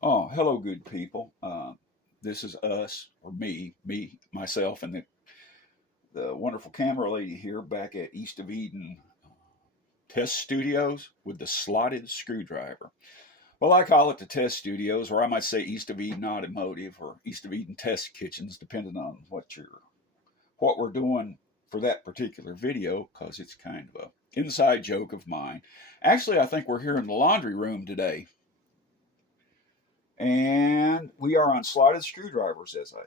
Oh, hello, good people. This is us, or myself, and the wonderful camera lady here back at East of Eden Test Studios with the slotted screwdriver. Well, I call it the Test Studios, or I might say East of Eden Automotive or East of Eden Test Kitchens, depending on what we're doing for that particular video, because it's kind of a inside joke of mine. Actually, I think we're here in the laundry room today. And we are on slotted screwdrivers, as I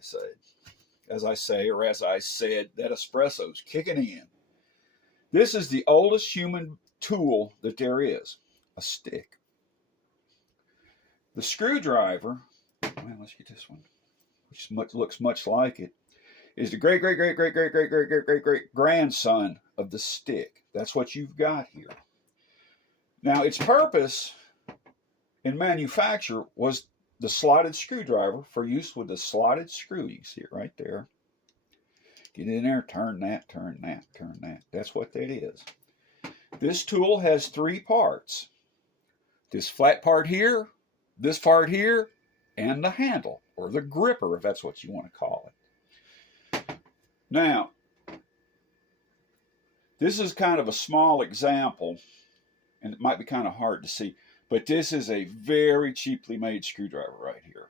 said, that espresso's kicking in. This is the oldest human tool that there is, a stick. The screwdriver, well, let's get this one, which looks much like it, is the great grandson of the stick. That's what you've got here. Now, its purpose in manufacture was the slotted screwdriver for use with the slotted screw. You see it right there. Get in there, turn that, turn that, turn that. That's what that is. This tool has three parts. This flat part here, this part here, and the handle, or the gripper, if that's what you want to call it. Now, this is kind of a small example, and it might be kind of hard to see. But this is a very cheaply made screwdriver right here.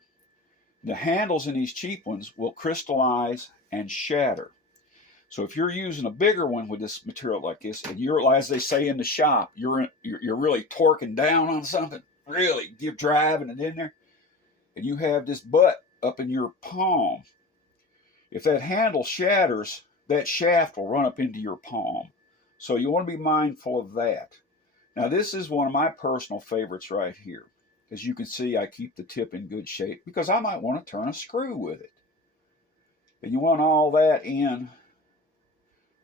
The handles in these cheap ones will crystallize and shatter. So if you're using a bigger one with this material like this, and you're, as they say in the shop, you're really torquing down on something, really, you're driving it in there, and you have this butt up in your palm. If that handle shatters, that shaft will run up into your palm. So you want to be mindful of that. Now, this is one of my personal favorites right here. As you can see, I keep the tip in good shape because I might want to turn a screw with it. And you want all that in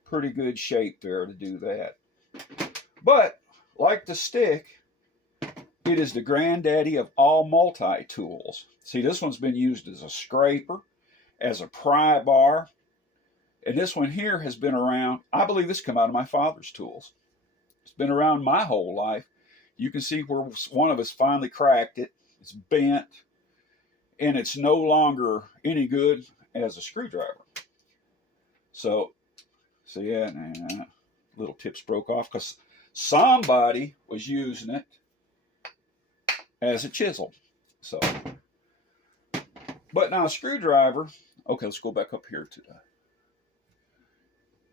pretty good shape there to do that. But, like the stick, it is the granddaddy of all multi-tools. See, this one's been used as a scraper, as a pry bar, and this one here has been around. I believe this came out of my father's tools. It's been around my whole life. You can see where one of us finally cracked it. It's bent, and it's no longer any good as a screwdriver. So yeah, little tips broke off because somebody was using it as a chisel. So, but now a screwdriver. Okay, let's go back up here to the.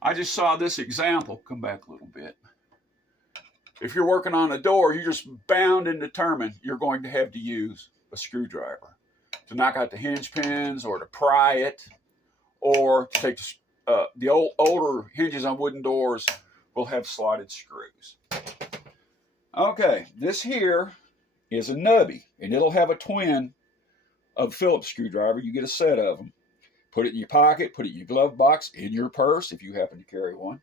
I just saw this example. Come back a little bit. If you're working on a door, you're just bound and determined you're going to have to use a screwdriver to knock out the hinge pins or to pry it, or to take the older hinges on wooden doors will have slotted screws. Okay, this here is a nubby, and it'll have a twin of Phillips screwdriver. You get a set of them. Put it in your pocket, put it in your glove box, in your purse if you happen to carry one.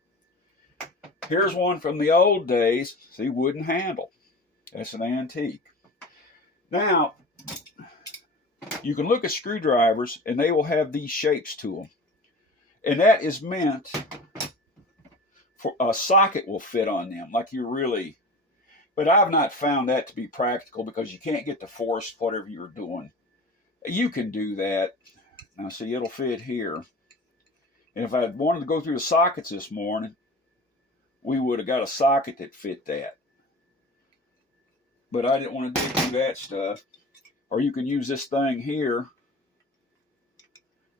Here's one from the old days. See, wooden handle. That's an antique. Now, you can look at screwdrivers, and they will have these shapes to them. And that is meant for a socket will fit on them, like you really. But I've not found that to be practical because you can't get to force whatever you're doing. You can do that. Now, see, it'll fit here. And if I wanted to go through the sockets this morning, we would have got a socket that fit that. But I didn't want to dig through that stuff. Or you can use this thing here.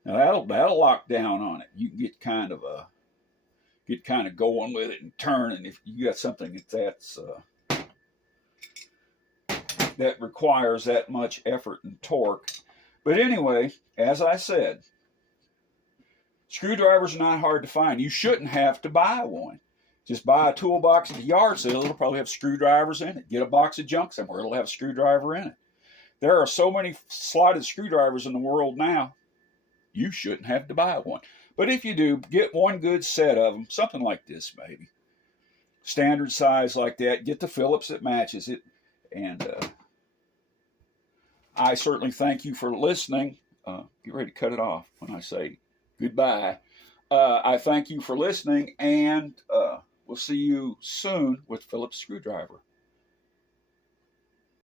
Now that'll lock down on it. You can get kind of going with it and turning if you got something that requires that much effort and torque. But anyway, as I said, screwdrivers are not hard to find. You shouldn't have to buy one. Just buy a toolbox at the yard sale. It'll probably have screwdrivers in it. Get a box of junk somewhere. It'll have a screwdriver in it. There are so many slotted screwdrivers in the world now, you shouldn't have to buy one. But if you do, get one good set of them, something like this maybe. Standard size like that. Get the Phillips that matches it. And I certainly thank you for listening. Get ready to cut it off when I say goodbye. I thank you for listening, and we'll see you soon with Phillips Screwdriver.